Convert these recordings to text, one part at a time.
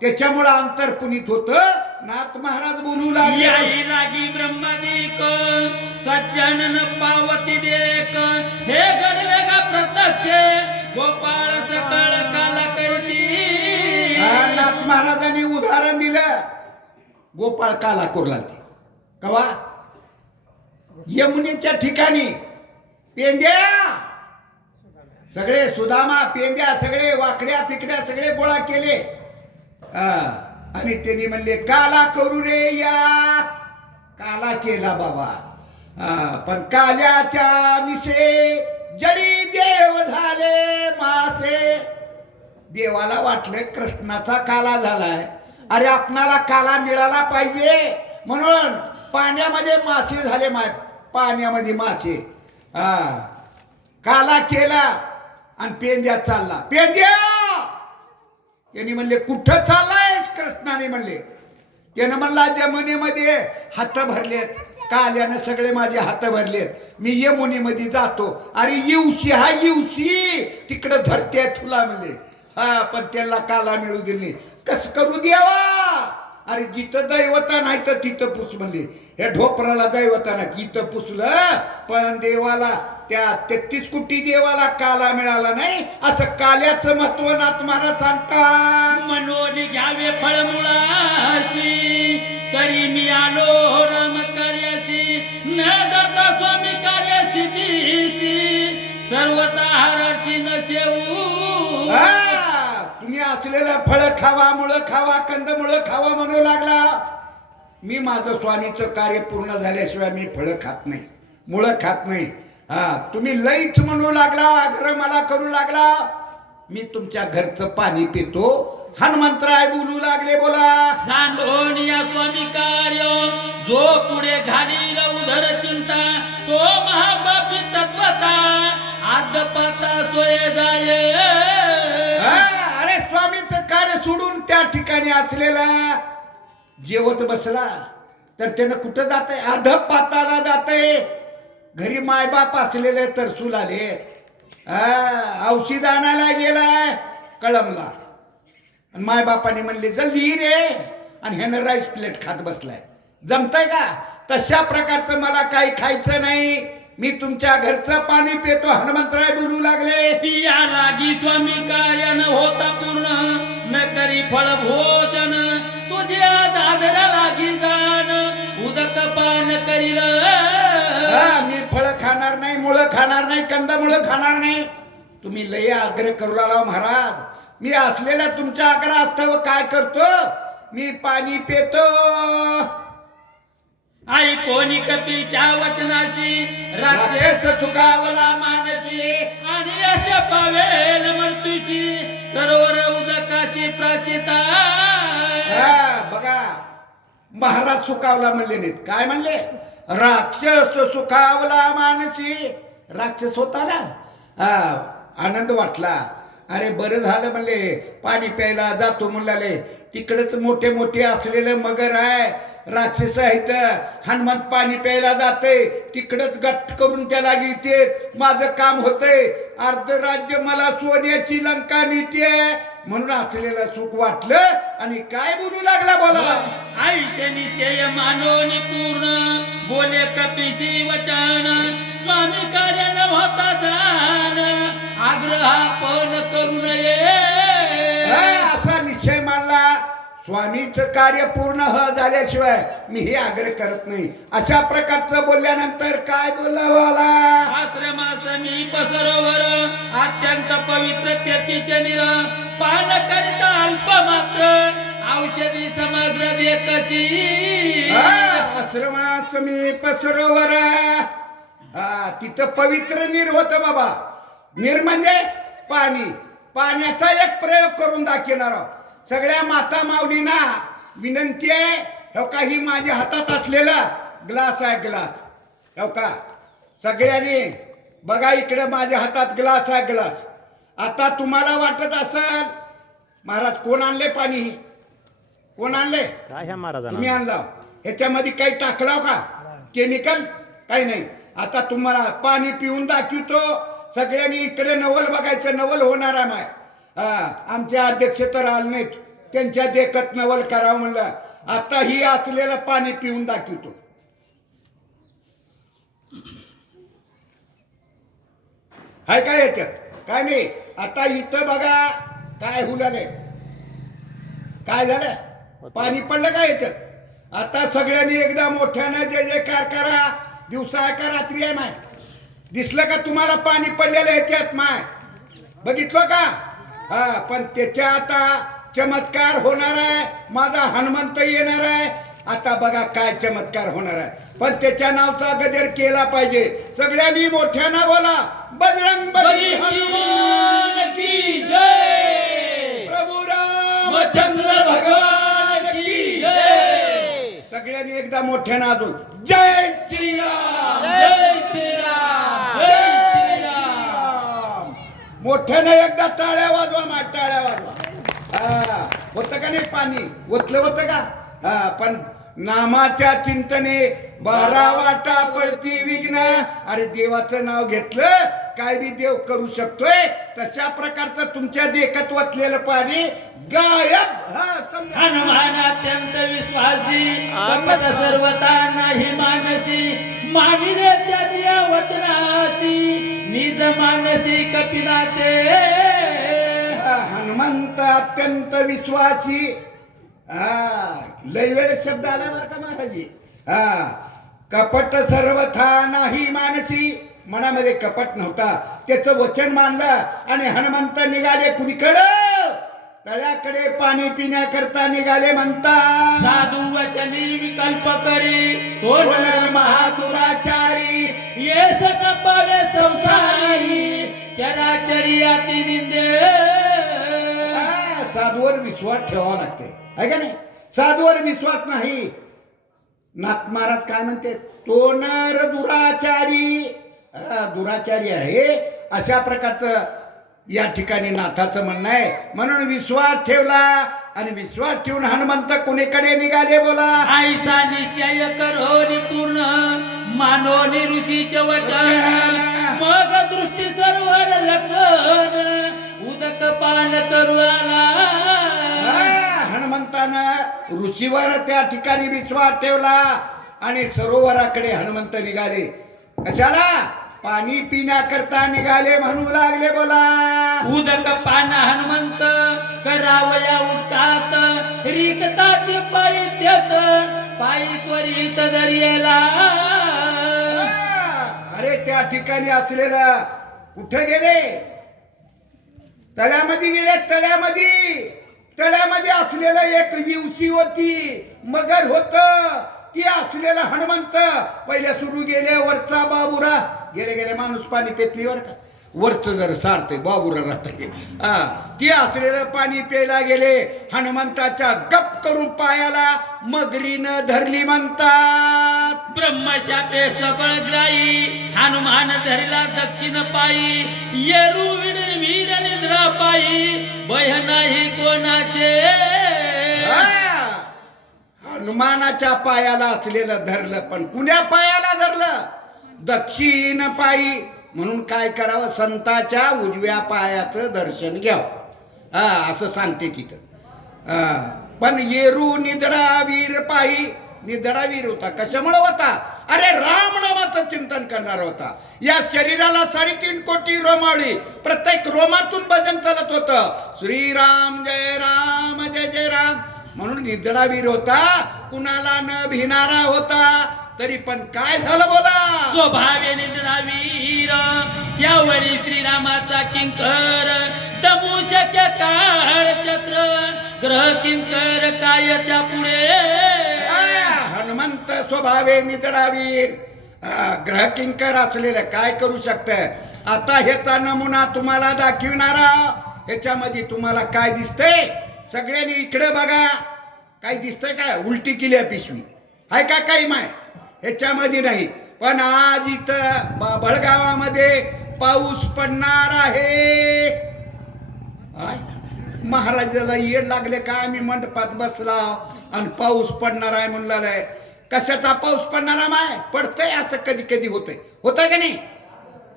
त्याच्यामुळं अंतर पुनीत होतं. नाथ महाराज बोलू लागले, याही लागी ब्रह्मदिक सज्जन पावती देक हे घडले का प्रत्यक्ष गोपाळ सकळ काला करती. नाथ महाराजांनी उदाहरण दिलं. गोपाळ काला कोरला ते कवा यमुनेच्या ठिकाणी पेंद्या सगळे सुदामा पेंद्या सगळे वाकड्या पिकड्या सगळे गोळा केले. आणि त्यांनी म्हणले काला करू रे या. काला केला बाबा. पण काल्याच्या मिसे जळी देव झाले मासे. देवाला वाटलं कृष्णाचा काला झालाय, अरे आपणाला काला मिळाला पाहिजे म्हणून पाण्यामध्ये मासे झाले. पाण्यामध्ये मासे काला केला आणि पेंद्या चालला. पेंद्या त्यांनी म्हणले कुठं चाललाय कृष्णाने म्हणले. त्यानं म्हणला यमुनेमध्ये हात भरलेत, काल्यानं सगळे माझे हात भरलेत, मी यमुनेमध्ये जातो. अरे येऊशी हा येऊशी तिकडं धरते तुला म्हणले. पण त्याला काला मिळू दिली. कस करू द्यावा. अरे जिथं दैवता नाही तर तिथं पुस म्हणले. हे ढोपराला दैवता नाही इथं पुसलं, पण देवाला त्या 33 कोटी देवाला काला मिळाला नाही. असं काल्याचं महत्व नाथ महाराज सांगतात. मनोनी घ्यावे फळ मुळाशी तरी मी आलो राम कार्याशी न जाता स्वामी कार्याशी दिशी सर्वता हरची नशेऊ. तुम्ही असलेलं फळ खावा, मुळं खावा, कंदमुळं खावा म्हणू लागला. मी माझं स्वामीचं कार्य पूर्ण झाल्याशिवाय मी फळं खात नाही, मुळं खात नाही. तुम्ही लईच म्हणू लागला, आग्रह मला करू लागला. मी तुमच्या घरचं पाणी पितो. हनुमंतराय बोलू लागले, बोला. सांडून या स्वामी कार्य जो पुढे घालील उधर चिंता तो महापापी तत्वता आदपाता सोय जाय. अरे स्वामीचं कार्य सोडून त्या ठिकाणी असलेला जेवत बसला तर त्यानं कुठं जातंय? अधपाताला जातंय. घरी मायबाप असलेले तरसूल आले. औषध आणायला गेलाय कळमला, आणि मायबापाने म्हणले जल्दी रे, आणि ह्यानं राईस प्लेट खात बसलाय. जमतंय का? तशा प्रकारचं मला काही खायचं नाही. मी तुमच्या घरचं पाणी पितो. हनुमंतराय बोलू लागले. या लागी स्वामी कार्य न होता पूर्ण न करी फळ भोजन तुझ्या दादरा लागी जाण उदक पान करील. मी फळ खाणार नाही, मुळं खाणार नाही, कंदमुळं खाणार नाही. तुम्ही लय आग्रह करू लागला महाराज. मी असलेल्या तुमच्या आग्रह असताव काय करतो? मी पाणी पितो. आई कोणी कपीच्या वचनाशी राक्षस चुकावला मानसी, आणि अशा पावेल मृत्यूशी सरोवर उदकाशी प्राशिता. बघा महाराज सुकावला म्हणले नाहीत. काय म्हणले? राक्षस सुखावला मानसी. राक्षस होता ना. आनंद वाटला. अरे बरं झालं म्हणले, पाणी प्यायला जातो म्हणले. तिकडेच मोठे मोठे असलेले मगर आहे, राक्षस आहेत. हनुमंत पाणी प्यायला जाते, तिकडच गट करून त्याला गिळते. माझं काम होतंय. अर्ध राज्य मला सोन्याची लंका मिळते म्हणून असलेलं सुख वाटलं. आणि काय बोलू लागला, बोला. आयुष्य निश्चय मानोनी पूर्ण बोले कपीशी वचन स्वामी कार्य न होता जाण आग्रह पण करू नये. असा निश्चय मानला. स्वामीचं कार्य पूर्ण झाल्याशिवाय मी हे आग्रह करत नाही. अशा प्रकारचं बोलल्यानंतर काय बोलला, बोला. आश्रमास मी पसरोवर अत्यंत पवित्र त्यातीचे निर पान करिता अल्प मात्र औषधी समग्र दे कशी. आश्रमास मी पसरोवर. तिथं पवित्र नीर होतं बाबा. नीर म्हणजे पाणी. पाण्याचा एक प्रयोग करून दाखवणार आहोत. सगळ्या माता माऊलींना विनंती आहे. हो का, ही माझ्या हातात असलेला ग्लास आहे. ग्लास हो का, सगळ्यांनी बघा इकडे माझ्या हातात ग्लास आहे. ग्लास. आता तुम्हाला वाटत असेल महाराज कोण आणले पाणी? कोण आणले? तुम्ही आणला. ह्याच्यामध्ये काही टाकलाव का? केमिकल? काही नाही. आता तुम्हाला पाणी पिऊन दाखवतो. सगळ्यांनी इकडे नवल बघायचं. नवल होणार आहे. आमचे अध्यक्ष तर आले नाहीत. त्यांच्या देखत नवल करावं म्हणलं. आता ही असलेलं पाणी पिऊन दाखवतो. हाय काय याच्यात काय नाही. आता इथं बघा काय हुलाले, काय झालं, पाणी पडलं का याच्यात. आता सगळ्यांनी एकदा मोठ्यानं जय जयकार करा. दिवसा आहे का रात्री आहे माय? दिसलं का तुम्हाला पाणी पडलेलं ह्याच्यात माय? बघितलं का? हा, पण त्याच्या आता चमत्कार होणार आहे. माझा हनुमंत येणार आहे. आता बघा काय चमत्कार होणार आहे. पण त्याच्या नावचा गजर केला पाहिजे. सगळ्यांनी मोठ्यानं बोला, बजरंगबली हनुमान की जय, प्रभू रामचंद्र भगवान की जय, सगळ्यांनी एकदा मोठ्यानं अजून जय श्रीराम, जय श्रीराम, जय श्रीराम. मोठ्यानं एकदा टाळ्या वाजवा मा, टाळ्या वाजवा. हा, होतं का नाही पाणी? ओतलं होतं का? हा, पण नामाच्या चिंतने 12 वाटा पडती विघ्न. अरे देवाचं नाव घेतलं काय बी देव करू शकतोय. तशा प्रकारचं तुमच्या देखत वतलेलं पाणी गायब. हा, समजा. हनुमान अत्यंत विश्वासी, कपट सर्वता नाही मानसी, मानिले त्याच्या वचनासी, निज मानसी कपिलाते. हनुमंत अत्यंत विश्वासी. हा, लय वेळ शब्द आला बरं का महाराजी. हा, कपट सर्वथा नाही मानसी, मनामध्ये कपट नव्हता. त्याचं वचन मानलं आणि हनुमंत निघाले कुणीकडं? तळ्याकडे पाणी पिण्याकरता निघाले म्हणतात. साधू वचनी विकल्प करी, तो होणार महादुराचारी. येस न पावे संसारी, चराचरी अति निंदे. हा, साधूवर विश्वास ठेवावा लागते आहे का नाही? साधूवर विश्वास नाही. नाथ महाराज काय म्हणते? तो नर दुराचारी. दुराचारी आहे अशा प्रकारचं या ठिकाणी नाथाचं म्हणणं आहे. म्हणून विश्वास ठेवला आणि विश्वास ठेवून हनुमंत कोणीकडे निघाले बोला. आईसा निश्चय करोनी पूर्ण, मानोनी ऋषीचे वचन, मग दृष्टी सर्वर लक्षण, उदक पान करू आला. हनुमंतानं ऋषीवर त्या ठिकाणी विश्वास ठेवला आणि सरोवराकडे हनुमंत निघाले. कशाला? पाणी पिण्याकरता निघाले म्हणू लागले बोला. उदक पान हनुमंत करावया उदकात, रिक्ताचे पायी त्यात, पायी त्वरित दर्याला. अरे त्या ठिकाणी असलेलं कुठे गेले? तळ्यामध्ये गेले. तळ्यामध्ये असलेलं एक विवशी होती, मगर होत. ती असलेला हनुमंत पहिले सुरू गेले. वरचा बाबुरा गेले माणूस पाणी पेतलीवर का वरचं जर सारते बाबुरा राहते. ती असलेलं पाणी प्यायला गेले. हनुमंताच्या गप करून पायाला मगरीनं धरली म्हणतात. ब्रह्मशापे सबळ ग्राई, हनुमान धरला दक्षिण पायी, येरुविड वीर निद्रा पायी, भय नाही कोणाचे. हनुमानाच्या पायाला असलेलं धरलं, पण कुण्या पायाला धरलं? दक्षिण पायी. म्हणून काय करावं? संताच्या उजव्या पायाचं दर्शन घ्यावं. असं सांगते तिथं. पण येरू निधडा वीर पायी. निधडा वीर होता. कशामुळे होता? अरे राम नामाचं चिंतन करणार होता. या शरीराला 3.5 कोटी रोमावळी, प्रत्येक रोमातून भजन चालत होतं. श्रीराम जय राम जय जय राम म्हणून निधडावीर होता. कुणाला न भिनारा होता. तरी पण काय झालं बोला? स्वभावे निधडावीर, त्यावरी श्रीरामाचा किंकर, दमुशक्य काळ चक्र, ग्रह किंकर काय त्या पुढे. हनुमंत स्वभावे निधडावीर, ग्रह किंकर असलेलं काय करू शकतं? आता ह्याचा नमुना तुम्हाला दाखविणारा. ह्याच्यामध्ये तुम्हाला काय दिसतंय? सगळ्यांनी इकडे बघा. काय दिसतंय? काय उलटी केली पिशवी आहे का? काही माय ह्याच्यामध्ये नाही. पण आज इथं बाभळगावामध्ये पाऊस पडणार आहे. महाराजाला येड लागले का? आम्ही मंडपात बसला आणि पाऊस पडणार आहे म्हणलं आहे. कशाचा पाऊस पडणार आहे माय? पडतंय असं कधी कधी होतंय का नाही?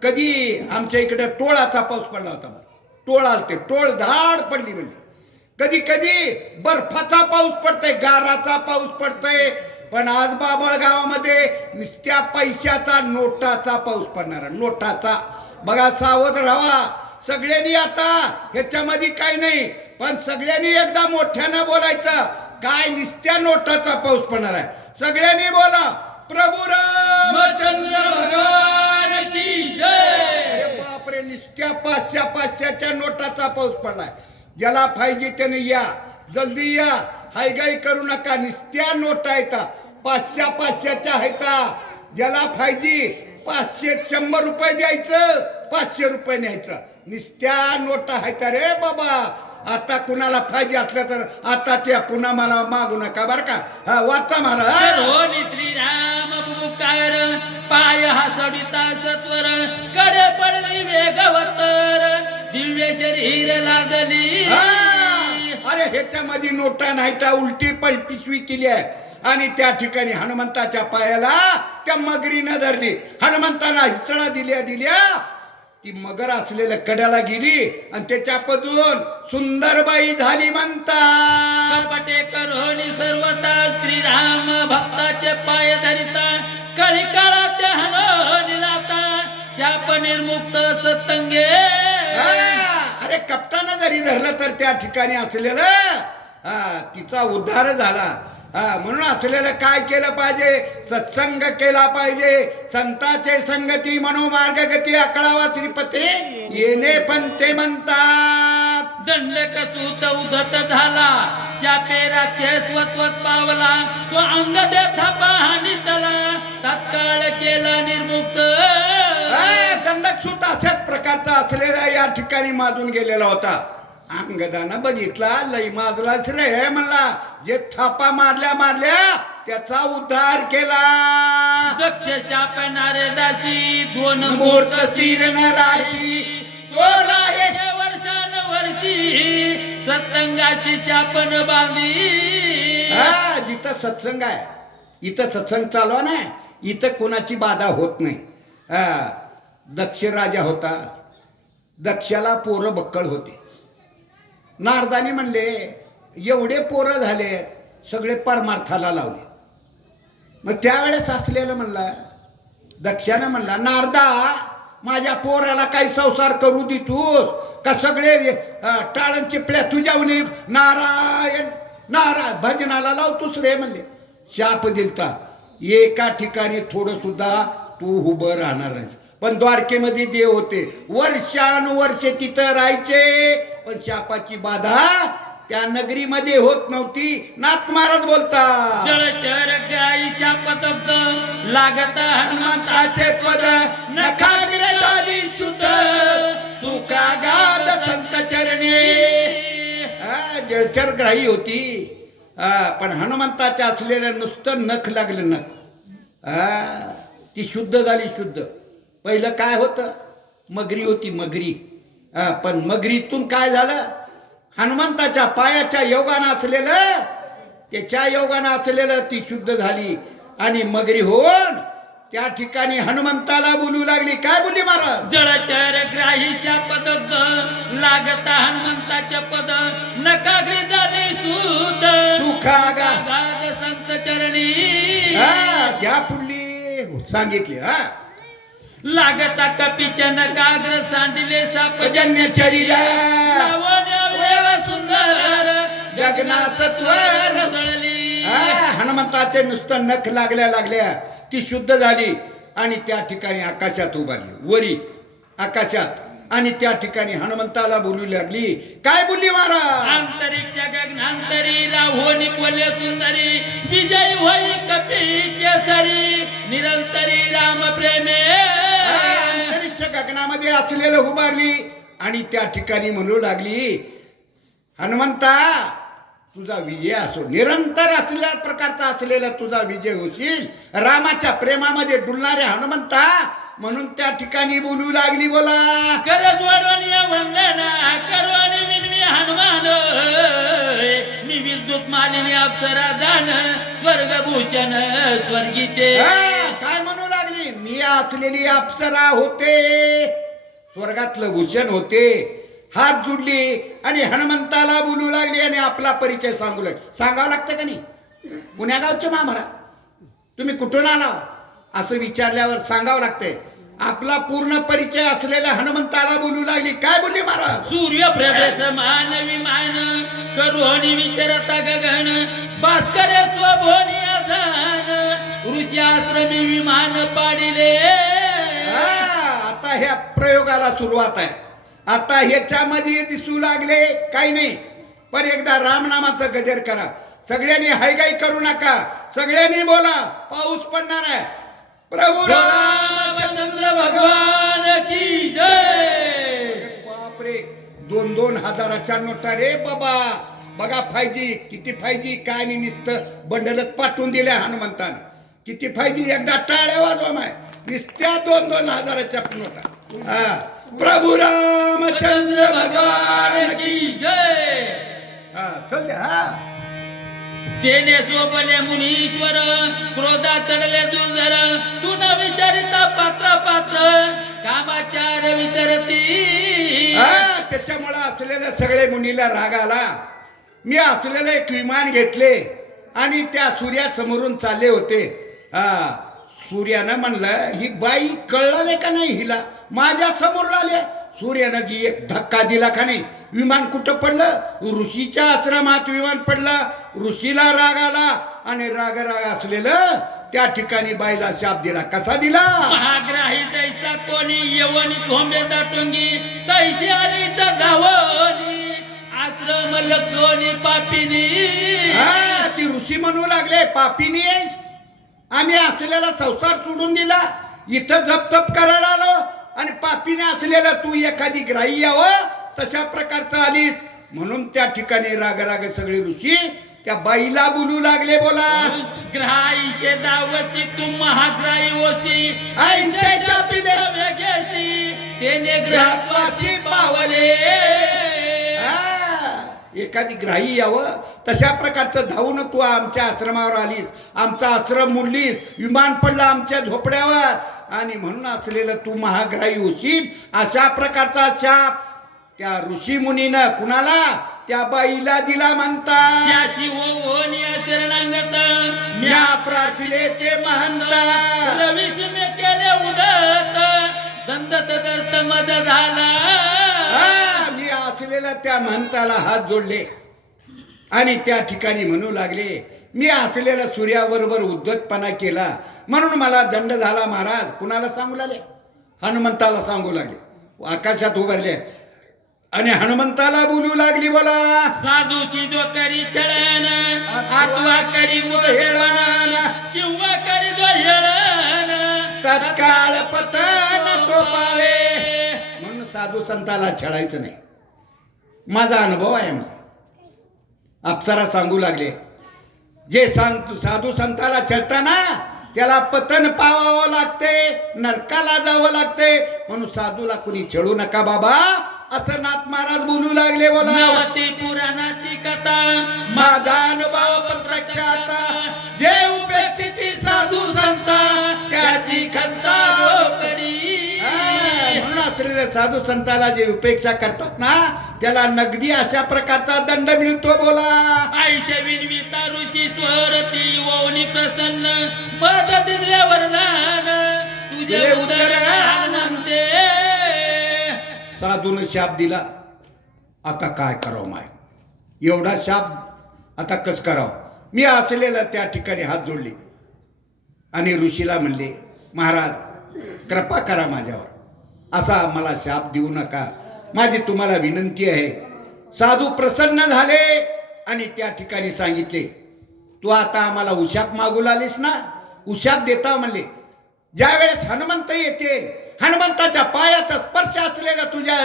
कधी आमच्या इकडे टोळाचा पाऊस पडला होता. टोळ आलते, टोळ धाड पडली म्हणजे कधी कधी बर्फाचा पाऊस पडतोय, गाराचा पाऊस पडतोय. पण आज बाबळगावामध्ये नुसत्या पैशाचा, नोटाचा पाऊस पडणार, नोटाचा. बघा, सावध राहा सगळ्यांनी. आता ह्याच्यामध्ये काही नाही, पण सगळ्यांनी एकदा मोठ्यानं बोलायचं. काय नुसत्या नोटाचा पाऊस पडणार आहे. सगळ्यांनी बोला, प्रभू रामचंद्र भगवान की जय. अरे बापरे, नुसत्या 500-500च्या नोटाचा पाऊस पडलाय. ज्याला पाहिजे त्याने या, जल्दी या, हायगाई करू नका. नुसत्या नोटा आहेत, 500-500च्या आहेत. ज्याला पाहिजे 500-100 रुपये द्यायचं, 500 रुपये न्यायचं. नुसत्या नोटा आहेत रे बाबा. आता कुणाला पाहिजे असलं तर आताच्या पुन्हा मला मागू नका बरं का. हा, वाचा मला. होनी श्रीराम बुकार पाय हा सडिता सत्वर कडे पडली वेगवतर दिव्य शरीर लागली. अरे ह्याच्यामध्ये नोटा नाही तर उलटी पिशवी केली आहे. आणि त्या ठिकाणी हनुमंताच्या पायाला त्या मगरीनं धरली. हनुमंताला हिसळा दिल्या ती मगर असलेल्या कड्याला गेली आणि त्याच्यापासून सुंदरबाई झाली म्हणतात. कपटे करोनी सर्वता श्रीराम भक्ताचे पाय धरिता कळी काळात हनोनी लाता शाप निर्मुक्त सत्तंगे. अरे कपटानं जरी धरलं तर त्या ठिकाणी असलेलं तिचा उद्धार झाला. म्हणून असलेलं काय केलं पाहिजे, सत्संग केला पाहिजे. संताचे संगती मनोमार्ग गती अकळावा श्रीपती येणे पण ते म्हणतात. दंडक सूत उधत झाला शापे राक्षस वतवत पावला तो अंग देथा पाहणी चला तत्काळ केला निर्मुक्त. दंडक सूत अशाच प्रकारचा असलेला या ठिकाणी माजून गेलेला होता. अंगदानं बघितला, लई माजला श्रेय म्हणला. जे थापा मारल्या त्याचा उद्धार केला. दक्ष शापणारे दासी दोन मूर्त स्थिर न राही तो राहे वर्षानुवर्षी सत्संगाची शापन बांधी. जिथं सत्संग आहे, इथं सत्संग चालवा ना, इथं कोणाची बाधा होत नाही. दक्ष राजा होता. दक्षाला पोरं बक्कळ होते. नारदाने म्हणले एवढे पोरं झाले, सगळे परमार्थाला लावले. मग त्यावेळेस असलेलं म्हणला, दक्षानं म्हणला, नारदा माझ्या पोराला काही संसार करू देतोस का? सगळे टाळण चिपल्या तुझ्याहून नारायण नारायण भजनाला लावतोस रे म्हणले. शाप दिलता, एका ठिकाणी थोडं सुद्धा तू उभं राहणार नाहीस. पण द्वारकेमध्ये देव होते, वर्षानुवर्षे तिथं राहायचे. पण शापाची बाधा त्या नगरीमध्ये होत नव्हती. नाथ महाराज बोलतात, जळचर गाई शापतब्द लागता हनुमंताचे पद नखाग्रे झाली शुद्ध सुखागाध संत चरणी. जळचर ग्राही होती, पण हनुमंताच्या असलेलं नुसतं नख लागलं नख, ती शुद्ध झाली. शुद्ध पहिलं काय होतं, मगरी होती मगरी. पण मगरीतून काय झालं, हनुमंताच्या पायाच्या योगानं असलेलं, त्याच्या योगानं असलेलं ती शुद्ध झाली. आणि मगरी होऊन त्या ठिकाणी हनुमंताला बोलू लागली. काय बोलली महाराज? जळचर ग्राही शापदग्ध लागता हनुमंताचे पद नकाग्री झाले शुद्ध सुखागाध संत चरणी. त्या पुढली सांगितली. लागता कपीच्या नकाग्र सांडिले साप जन्य शरीर सुंदर गगना सत्वर जळली. हनुमंताचे नुसतं नख लागल्या ती शुद्ध झाली. आणि त्या ठिकाणी आकाशात उभारली, वरी आकाशात. आणि त्या ठिकाणी हनुमंताला बोलू लागली. काय बोलली महाराज? अंतरिक्ष गगनांतरी राहोनी बोले सुंदरी विजय होई कपी केसरी निरंतरी राम प्रेमे. अंतरिक्ष गगनामध्ये असलेलं उभारली आणि त्या ठिकाणी म्हणू लागली, हनुमंता तुझा विजय असो, निरंतर असलेल्या प्रकारचा असलेला तुझा विजय होशील. रामाच्या प्रेमामध्ये डुलणारे हनुमंता म्हणून त्या ठिकाणी बोलू लागली. बोला. करत वडवणी वंदना करवणी विनवी हनुमान मी विद्युत मालिनी अप्सरा जाण स्वर्गभूषण स्वर्गीचे. काय म्हणू लागली? मी असलेली अप्सरा होते, स्वर्गातलं भूषण होते. हात जोडली आणि हनुमंताला बोलू लागली आणि आपला परिचय सांगू लागली. सांगावं लागतं का नाही? पुण्या गावचे मामरा, तुम्ही कुठून आला असं विचारल्यावर सांगावं लागतंय. आपला पूर्ण परिचय असलेल्या हनुमंताला बोलू लागली. काय बोलली महाराज? सूर्य प्रदेश मान विमान करोनी विचारता गगन भास्कर स्वभोनी अधान ऋषी आश्रमी विमान पाडिले. आता ह्या प्रयोगाला सुरुवात आहे. आता ह्याच्यामध्ये दिसू लागले काही नाही, पण एकदा रामनामाचं गजर करा. सगळ्यांनी हायगाई करू नका, सगळ्यांनी बोला. पाऊस पडणार आहे. प्रभू रामचंद्र भगवान की जय. बापरे, 2-2 हजाराच्या नोटा रे बाबा. बघा 5G किती 5G काय नाही, नुसतं बंडलच पाठवून दिल्या हनुमंतानं. किती 5G, एकदा टाळ्या वाजवा माय. नुसत्या 2-2 हजाराच्या नोटा. हा, प्रभू रामचंद्र भगवान की जय. हा चल द्या. हा तेने सोबले मुनीश्वर क्रोधा चढले दुर्धर तू न विचारिता पात्र पात्र कामाचार विचारती. त्याच्यामुळं असलेल्या सगळे मुनीला राग आला. मी असलेलं एक विमान घेतले आणि त्या सूर्यासमोरून चालले होते. सूर्यानं म्हणलं ही बाई कळले का नाही हिला, माझ्या समोर आले. सूर्यानं जी एक धक्का दिला का नाही, विमान कुठं पडलं? ऋषीच्या आश्रमात विमान पडलं. ऋषीला राग आला आणि राग असलेलं त्या ठिकाणी बाईला शाप दिला. कसा दिला? महाग्राही जैसा कोणी येवणी झोंबे दाटुंगी तैशी आली तर धावणी आश्रम लक्षोनी पापिनी. ती ऋषी म्हणू लागले पापिनी आहेस, आम्ही असलेला संसार सोडून दिला, इथं जपतप करायला आलो आणि पापीने असलेला तू एखादी ग्राही यावं तशा प्रकारचं आलीस. म्हणून त्या ठिकाणी राग सगळे ऋषी त्या बाईला बोलू लागले. बोला. ग्राहीशे दावची तू महाग्राही ओशी ऐशाच्या पिले वेगेशी तेने ग्राहवासी पावले. एखादी ग्राही यावं तशा प्रकारचं धावून तू आमच्या आश्रमावर आलीस, आमचा आश्रम मोडलीस, विमान पडलं आमच्या झोपड्यावर आणि म्हणून असलेलं तू महाग्राही होशील. अशा प्रकारचा शाप त्या ऋषी मुनीनं कुणाला? त्या बाईला दिला म्हणतात. त्याशी ओनी चरणांगत म्या प्रार्थने ते महंता रविष्य केले उडत दंदत दर्त मज झाला. मी असलेल्या त्या महंताला हात जोडले आणि त्या ठिकाणी म्हणू लागले मी असलेल्या सूर्याबरोबर उद्धतपणा केला म्हणून मला दंड झाला महाराज. कुणाला सांगू लागले? हनुमंताला सांगू लागले. आकाशात उभारले आणि हनुमंताला बोलू लागली. बोला. साधूची जो करी छळण आत्वा करी गो हेळण किंवा करी गो हेळण तत्काळ पतन सोपावे. म्हणून साधू संताला छळायचं नाही. माझा अनुभव आहे. मग अप्सरा सांगू लागले जे साधू संताला छळताना त्याला पतन पावावं लागते, नरकाला जावं लागते. म्हणून साधूला कुणी छळू नका बाबा असं नाथ महाराज बोलू लागले. बोला. नवती पुराणाची कथा माझा अनुभव प्रत्यक्षात जे उपेक्षिती साधू संता त्याची खंता रोकडी. म्हणून असलेल्या साधू संताला जे उपेक्षा करतात ना त्याला नगदी अशा प्रकारचा दंड मिळतो. बोला. आयुष्य विनविता ऋषी स्वरती ओवनी प्रसन्न पद दिले वरदान तुझे उदर आनंदे. साधून शाप दिला. आता काय करावं माय? एवढा शाप आता कस करावं? मी असलेला त्या ठिकाणी हात जोडले आणि ऋषीला म्हणले महाराज कृपा करा माझ्यावर, असा मला शाप देऊ नका, माझी तुम्हाला विनंती आहे. साधू प्रसन्न झाले आणि त्या ठिकाणी सांगितले तू आता आम्हाला उशाप मागू लागलीस ना, उशाप देता म्हणले. ज्यावेळेस हनुमंत येते हनुमंताच्या पायाचा स्पर्श असलेला तुझ्या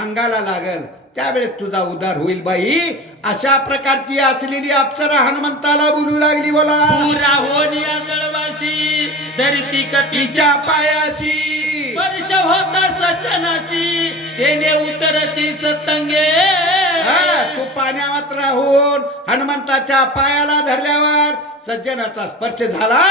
अंगाला लागल त्यावेळेस तुझा उद्धार होईल बाई. अशा प्रकारची असलेली अप्सरा हनुमंताला बोलू लागली. बोला. पुरा होनिया जळवाशी धरती कपीच्या तिच्या पायाशी वर्ष होता सज्जनाशी तेने उतरची सत्तंगे. तू पाण्यात राहून हनुमंताच्या पायाला धरल्यावर सज्जनाचा स्पर्श झाला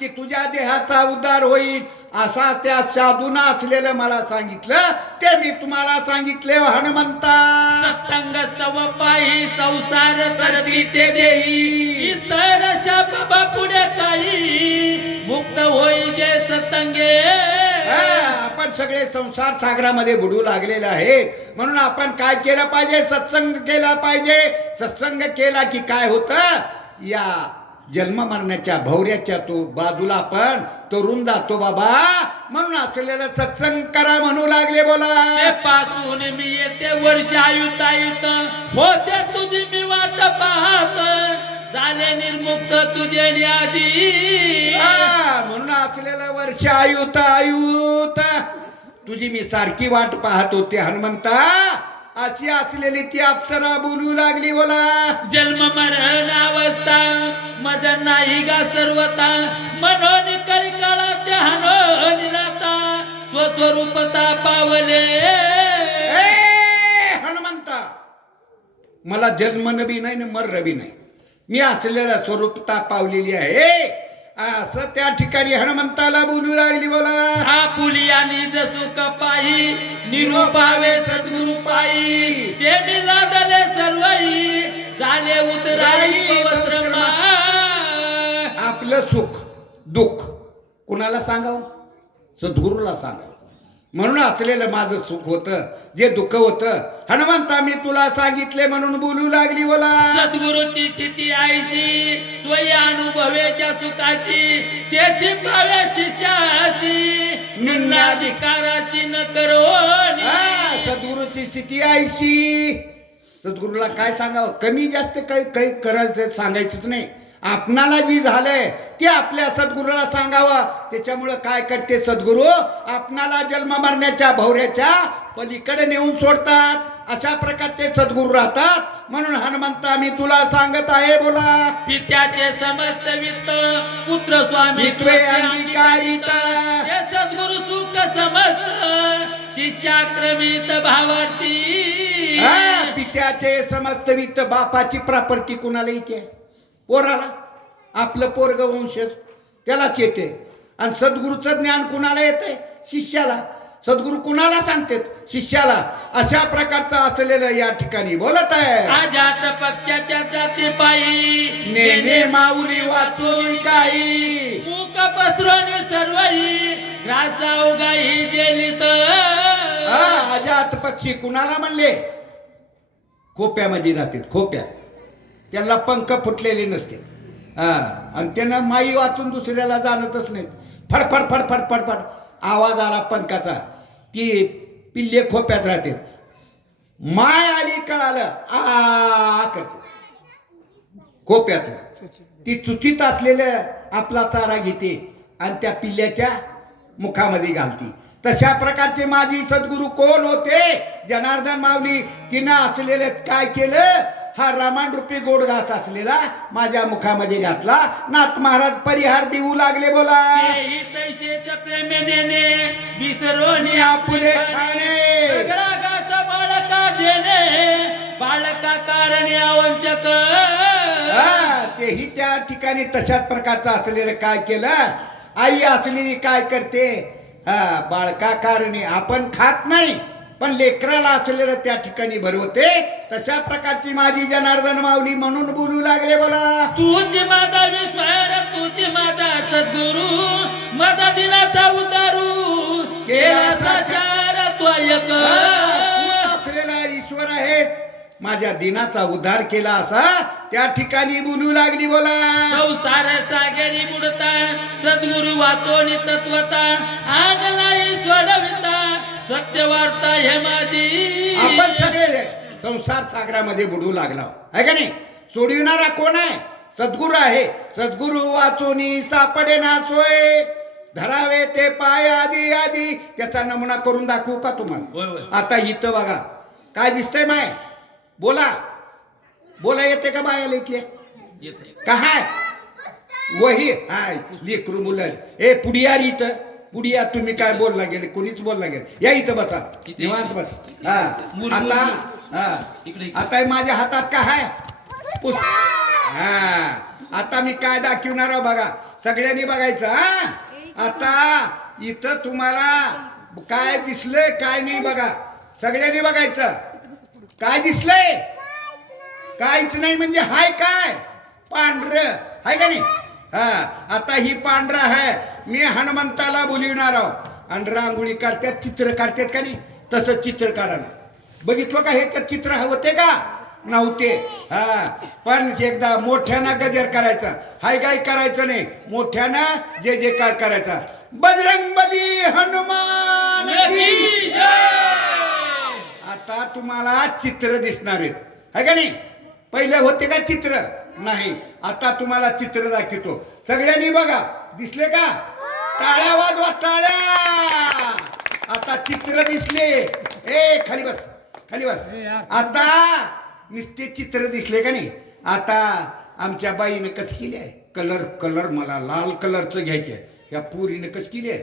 की तुझ्या देहाचा उद्धार होईल असा त्या साधूना असलेलं मला सांगितलं ते मी तुम्हाला सांगितले हो हनुमंता. सत्संगस्तव पायी संसार करती ते देही इतर शाप पुढे काही मुक्त होई जे सत्संगे. आपण सगळे संसार सागरामध्ये बुडू लागलेले आहेत म्हणून आपण काय केलं पाहिजे सत्संग केला पाहिजे. सत्संग केला की काय होतं या जन्म मरण्याच्या भौऱ्याच्या तो बाजूला आपण तरुण जातो बाबा म्हणून असलेलं सत्संग करा म्हणू लागले बोला. ते पासून मी येते वर्ष आयुतायुत होते तुझी मी वाट पाहत झाले निर्मुक्त तुझे न्याजी. म्हणून असलेलं वर्ष आयुत आयुत तुझी मी सारखी वाट पाहत होते हनुमंता. अशी असलेली ती अप्सरा बोलू लागली बोला. जन्म मरण अवस्था मज नाही गा सर्वता मनोनी कळकळा त्या हनोनी राता स्वस्वरूपता पावले. हनुमंता मला जन्म नबी नाही न मर रबी नाही मी असलेल्या स्वरूपता पावलेली आहे असं त्या ठिकाणी हनुमंताला बोलू लागली बोला. हा पुली आणि जसुक पायी निरूपावे सद्गुरु पायी ते मी लादले सर्वई झाले उतराई पवत्रमा. आपलं सुख दुःख कुणाला सांगावं सद्गुरूला सांगावं म्हणून असलेलं माझं सुख होतं जे दुःख होतं हनुमंता मी तुला सांगितले म्हणून बोलू लागली बोला. सद्गुरूची स्थिती आईशी स्वय अनुभवेच्या सुखाची त्याची पाव्या शिष्याशी निम्नाधिकाराशी न करो. सद्गुरूची स्थिती आईशी सद्गुरूला काय सांगावं कमी जास्त काही काही करायचं सांगायचंच नाही. आपणाला जी झालंय ते आपल्या सद्गुरूला सांगावं. त्याच्यामुळं काय करते सद्गुरू आपणाला जन्म मरण्याच्या भौऱ्याच्या पलीकडे नेऊन सोडतात अशा प्रकारचे सद्गुरू राहतात म्हणून हनुमंता मी तुला सांगत आहे बोला. पित्याचे समस्त वित्त पुत्र स्वामी त्वे अंगीकारित हे सद्गुरु सुख समस्त शिष्याक्रमित भावार्थी. पित्याचे समस्त वित्त बापाची प्रॉपर्टी कुणाला येते पोराला आपलं पोरग वंशज त्यालाच येते आणि सद्गुरूचं ज्ञान कुणाला येते शिष्याला. सद्गुरू कुणाला सांगतात शिष्याला. अशा प्रकारचं असलेलं या ठिकाणी बोलत आहे. अजात पक्षाच्या जाती पायी नेने माऊली वाचून काही मूक पसरवणे सर्वही ग्रासा उगाही जेलित. अजात पक्षी कुणाला म्हणले खोप्यामध्ये राहतात खोप्यात त्यांना पंख फुटलेले नसते आणि त्यांना माई वाचून दुसऱ्याला जाणतच नाही. फडफड फडफड फडफड आवाज आला पंखाचा की पिल्ले खोप्यात राहते माय आली कळालं करते खोप्यातून ती चुकीत असलेल्या आपला चारा घेते आणि त्या पिल्ल्याच्या मुखामध्ये घालती. तशा प्रकारचे माझी सद्गुरू कोण होते जनार्दन माऊली. तिनं असलेले काय केलं हा रामायण रूपी गोड घास असलेला माझ्या मुखामध्ये घातला. नाथ महाराज परिहार देऊ लागले बोला. तैसेच प्रेमे देणे विसरोनी आपुले खाणे सगळा गाचा बाळका देणे बाळका कारणे अवंचक. तेही त्या ठिकाणी तशाच प्रकारचं असलेलं काय केलं आई असलेली काय करते बाळका कारणे आपण खात नाही पण लेकराला असलेलं त्या ठिकाणी भरवते. तशा प्रकारची माझी जनार्दन माऊली म्हणून बोलू लागले बोला. तुझी माझा विश्वार तुझी माझा सद्गुरू माझा दिनाचा उतारू केला साचार तो एक. असलेला ईश्वर आहे माझ्या दिनाचा उद्धार केला असा त्या ठिकाणी बोलू लागली बोला. संसार सागरी बुडता सद्गुरू वाचोनी तत्वता आन नाही सोडविता सत्य वार्ता हे माझी. आपण सगळे संसार सागरामध्ये बुडू लागला आहे का नाही. सोडविणारा कोण आहे सद्गुरू आहे. सद्गुरू वाचोनी सापडे ना सोय धरावे ते पाय आधी आधी त्याचा नमुना करून दाखवू का तुम्हाला. आता इथं बघा काय दिसतंय माय बोला बोला येते का बायाला इथले काय वही हाय लेकरू मुलं ए पुढियार इथं पुढिया तुम्ही काय बोलला गेले कोणीच बोलला गेले या इथं बसा निवांत बस. आता माझ्या हातात काय आहे आता मी काय दाखवणार बघा. सगळ्यांनी बघायचं हा. आता इथं तुम्हाला काय दिसलंय काय नाही बघा, सगळ्यांनी बघायचं. काय दिसलंय? काहीच नाही म्हणजे हाय काय? पांढरं हाय का नाही? हा, आता ही पांढरा आहे. मी हनुमंताला बोलविणार आहोत आणि रांगोळी काढतात, चित्र काढतात का नाही? तसं चित्र काढा. बघितलं का? हे का चित्र होते का? नव्हते. हा, पण एकदा मोठ्यानं गजर करायचा, हाय काय करायचं नाही, मोठ्यानं जे जे कार करायचा. बजरंगबली हनुमान की जय. आता तुम्हाला चित्र दिसणार आहेत, हाय का नाही? पहिले होते का चित्र? नाही. आता तुम्हाला चित्र दाखवतो, सगळ्यांनी बघा. दिसले का? टाळ्या वाजवा, टाळ्या. आता चित्र दिसले. ए खाली बस, खाली बस. आता नुसते चित्र दिसले का नाही? आता आमच्या बाईनं कसं केली आहे? कलर कलर मला लाल कलरचं घ्यायचे. या पुरीनं कसं केली आहे?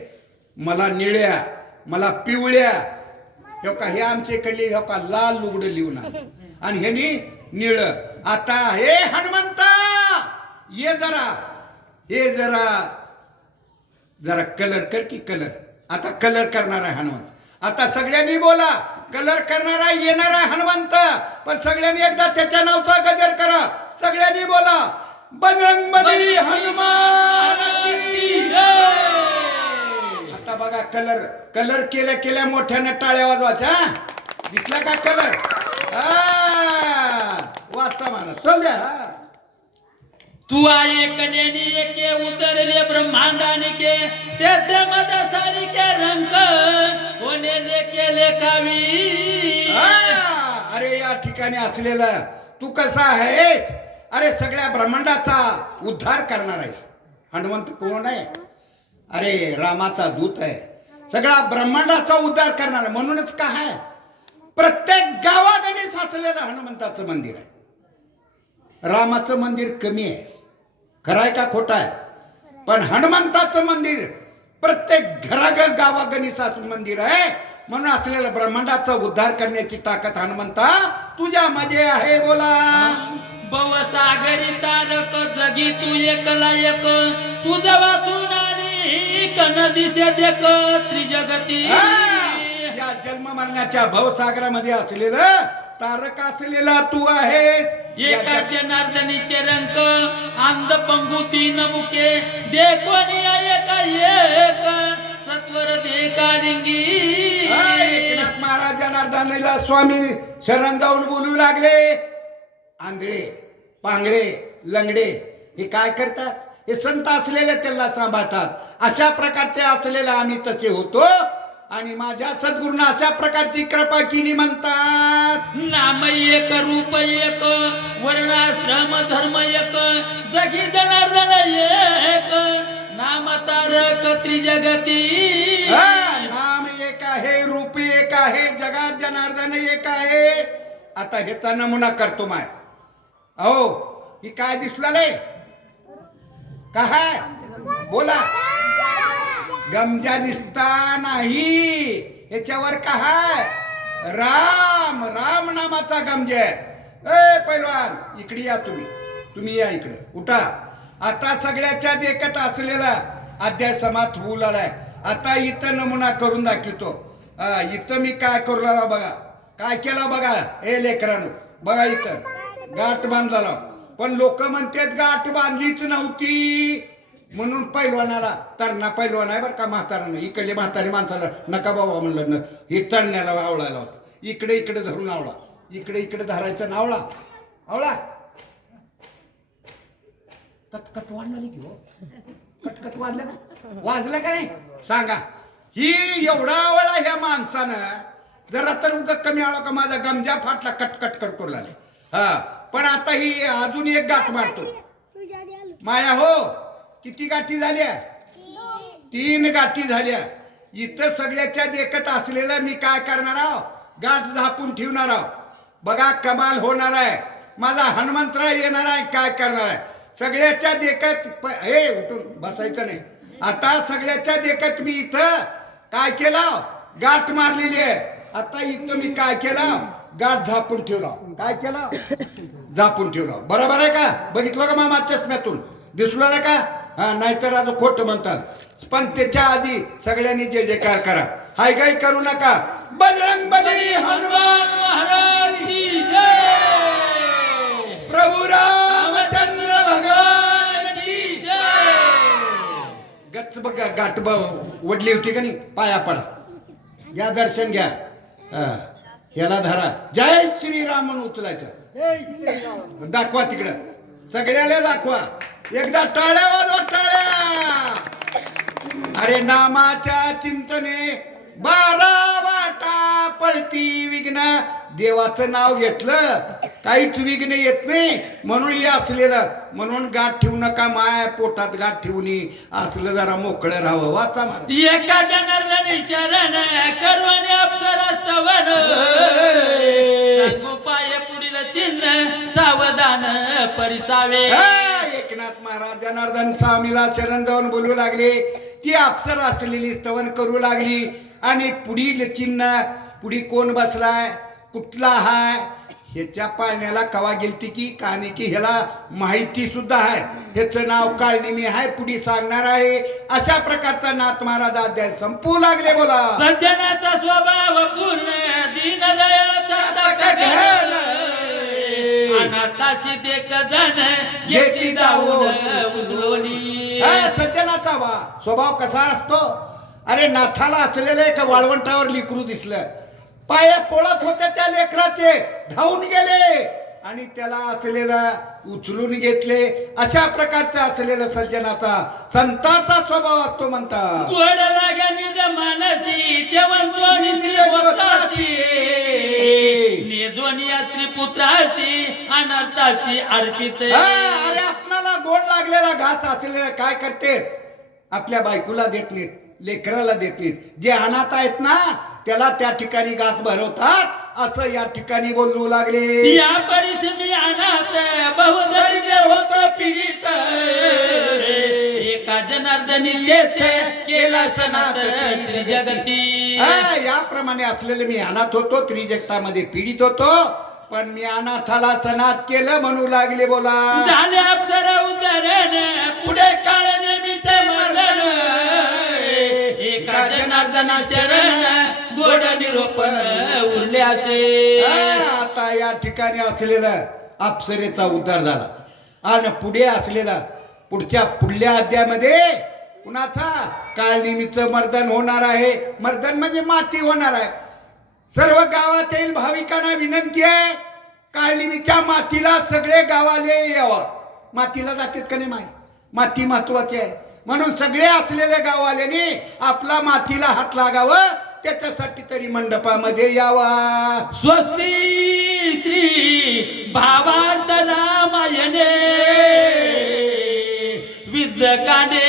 मला निळ्या, मला पिवळ्या. हे का हे आमच्या इकडले हे का लाल लुगडं लिहून आले आणि ह्यानी निळ. आता हे हनुमंता ये जरा, हे जरा जरा कलर कर की कलर. आता कलर करणार आहे हनुमंत. आता सगळ्यांनी बोला, कलर करणारा येणारा हनुमंत. पण सगळ्यांनी एकदा त्याच्या नावचा गजर करा. सगळ्यांनी बोला, बजरंगबली हनुमान की जय. आता बघा कलर, कलर केल्या केल्या मोठ्यानं टाळ्या वाजवायच्या. दिसला का कलर? वाचता माना चल द्या. तू आहे कलेनी एके उतरले ब्रह्मांडाने के ते मदसानी के रंग होने केले कावी. अरे या ठिकाणी असलेला तू कसा आहेस? अरे सगळ्या ब्रह्मांडाचा उद्धार करणार आहेस. हनुमंत कोण आहे? अरे रामाचा दूत आहे. सगळ्या ब्रह्मांडाचा उद्धार करणार. म्हणूनच काय आहे, प्रत्येक गावागणीस असलेलं हनुमंताचं मंदिर आहे. रामाचं मंदिर कमी आहे, खरं आहे का खोटं आहे? पण हनुमंताचं मंदिर प्रत्येक गावागणीस असं मंदिर आहे. म्हणून असलेल्या ब्रह्मांडाचा उद्धार करण्याची ताकद हनुमंता तुझ्यामध्ये आहे. बोला, भवसागरी तारक जगी तू एकला एक, तुझं वाचून आणि कन दिसे देख त्रिजगती. या जन्म मरण्याच्या भवसागरामध्ये असलेलं तारक असलेला तू आहेस. एका जनार्दनीचे रंग अंध पंगू तीन मुके देखोनी एका एक सत्वर देखा रिंगी. एकनाथ महाराज जनार्दनीला स्वामी शरण जाऊन बोलू लागले. आंधळे, पांगळे, लंगडे हे काय करतात? हे संत असलेले त्यांना सांभाळतात. अशा प्रकारचे असलेले आम्ही तसे होतो आणि माझ्या सद्गुरूंना अशा प्रकारची कृपा केली म्हणतात. नाम एक, रूप एक, वर्णाश्रम धर्म एक, जगी जनार्दन एक, नाम तारक त्रिजगती. नाम एक आहे, रूप एक आहे, जगात जनार्दन एक आहे. आता ह्याचा नमुना करतो माय. अहो ही काय दिसलाय? काय बोला? गमजा दिसता नाही, ह्याच्यावर काय? राम, राम नामाचा गमजा. ए पैलवान इकडे या, तुम्ही या इकडे, उठा. आता सगळ्याच्या देखत असलेला अध्याय समाप्त होऊ लागलाय. आता इथं नमुना करून दाखवतो. इथं मी काय करू लागला बघा, काय केला बघा. हे लेकरांनो बघा, इथं गाठ बांधला. पण लोक म्हणतात गाठ बांधलीच नव्हती. म्हणून पैलवानाला, तरणा पैलवान आहे बरं का म्हातारानं, इकडे म्हातारी माणसाला नका बाबा म्हणलं ना, हे तरणण्याला आवळायला होतं. इकडे इकडे धरून आवळा, इकडे इकडे धरायचं नावळा. आवळा कटकट वाढलं की हो? कटकट वाजलं का? वाजलं का नाही सांगा? ही एवढा आवळा ह्या माणसानं जरा तर उगा कमी आवळा का माझा गमजा फाटला, कटकट करू लागले. हा, पण आता ही अजून एक गाठ मारतो. माया हो, किती गाठी झाल्या? 3 गाठी झाल्या. इथं सगळ्याच्या देखत असलेलं मी काय करणार आहो? गाठ झापून ठेवणार आहो. बघा कमाल होणार आहे. माझा हनुमंतराव येणार आहे. काय करणार आहे? सगळ्याच्या देखत हे उठून बसायचं नाही. आता सगळ्याच्या देखत मी इथं काय केलं? गाठ मारलेली आहे. आता इथं मी काय केलं? गाठ झापून ठेवला. काय केलं? झापून ठेवला. बरोबर आहे का? बघितलं का मामा चष्म्यातून? दिसलं का? हा नाहीतर आज खोटं म्हणतात पण त्याच्या आधी सगळ्यांनी जय जयकार करा हाय गाय करू नका बजरंग बली हनुमान महाराज की जय प्रभू रामचंद्र भगवान की जय गच्च बघा गाठ वडली होती का नाही पाया पडा घ्या दर्शन घ्या हा. याला धरा जय श्रीराम म्हणून उचलायचं दाखवा तिकडं सगळ्याला दाखवा एकदा टाळ्या वाजवा टाळ्या अरे नामाच्या चिंतने 12 वाटा पळती विघ्न देवाचं नाव घेतलं काहीच विघ्न येत नाही म्हणून हे असलेलं म्हणून गाठ ठेवू नका माय पोटात गाठ ठेवून असलं जरा मोकळं राहावं वाचा मला एका जनार्दनी शरण करवाने अप्सरा स्तवन सांगू पाय पुढील चिन्ह सावधान परिसावे एकनाथ महाराज जनार्दन स्वामीला शरण जाऊन बोलू लागले ती अप्सर असलेली स्तवन करू लागली आणि पुढील चिन्ह पुढी कोण बसलाय कुठला हाय ह्याच्या पाळण्याला कवा गेलती की कहाणी की ह्याला माहिती सुद्धा आहे ह्याचं नाव काळणी मी आहे पुढे सांगणार आहे अशा प्रकारचा नाथ महाराज अध्याय संपू लागले बोला सज्जनाचा स्वभाव पूर्ण दीनदयाचा अनाथाची देख जण घेती दावून उधळोनी सज्जनाचा स्वभाव कसा असतो अरे नाथाला असलेलं एका वाळवंटावर लेकरू दिसलं पाया पोळत होते त्या लेकराचे धावून गेले आणि त्याला असलेला उचलून घेतले अशा प्रकारचा असलेला सज्जनाचा संताचा स्वभाव असतो म्हणतात गोड लागे निज मानसी जेवण दोन्ही त्रिपुत्राशी अनर्थाशी अर्पित अरे आपणाला गोड लागलेला घास असलेला काय करते आपल्या बायकोला देत नाहीत लेकराला देत नाहीत जे अनाथ आहेत ना त्याला त्या ठिकाणी घास भरवतात असं या ठिकाणी बोलू लागले या परिस्थिती अनाथ बहुदरिद्र होत पीडित एका जनार्दनी येथे केला सनात त्रिजगती याप्रमाणे असलेले मी अनाथ होतो त्रिजगतामध्ये पीडित होतो पण मी अनाथाला सनात केलं म्हणू लागले बोला झाले अप्सरा उद्धरण पुढे काळ नेहमीचे मर्दन एका जनार्दना शरण गोड निरोपण उरले असे आता या ठिकाणी असलेला अप्सरेचा उद्धार झाला आणि पुढे असलेला पुढल्या अध्यायामध्ये कुणाचा काळनिमीचं मर्दन होणार आहे मर्दन म्हणजे माती होणार आहे सर्व गावातील भाविकांना विनंती आहे काळनिमीच्या मातीला सगळे गावाले यावा मातीला जातात का नाही माती महत्वाची आहे म्हणून सगळे असलेल्या गाववाल्याने आपला मातीला हात लागावं त्याच्यासाठी तरी मंडपामध्ये यावा स्वस्ती श्री भावार्थ रामायणे विद्यकाने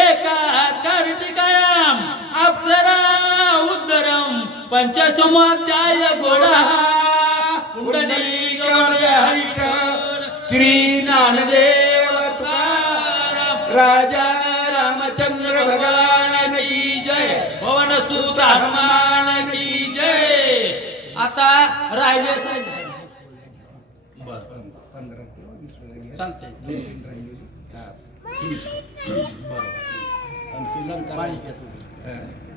एका कार्तिकायाम अप्सरा उद्धरम पंचसोमाध्याय गोडा कुंडलिक हरिठ श्री ज्ञानदेव तुकाराम राजा रामचंद्र भगवान की जय पवन सुत हनुमान की जय आता राहिले सांगते बरं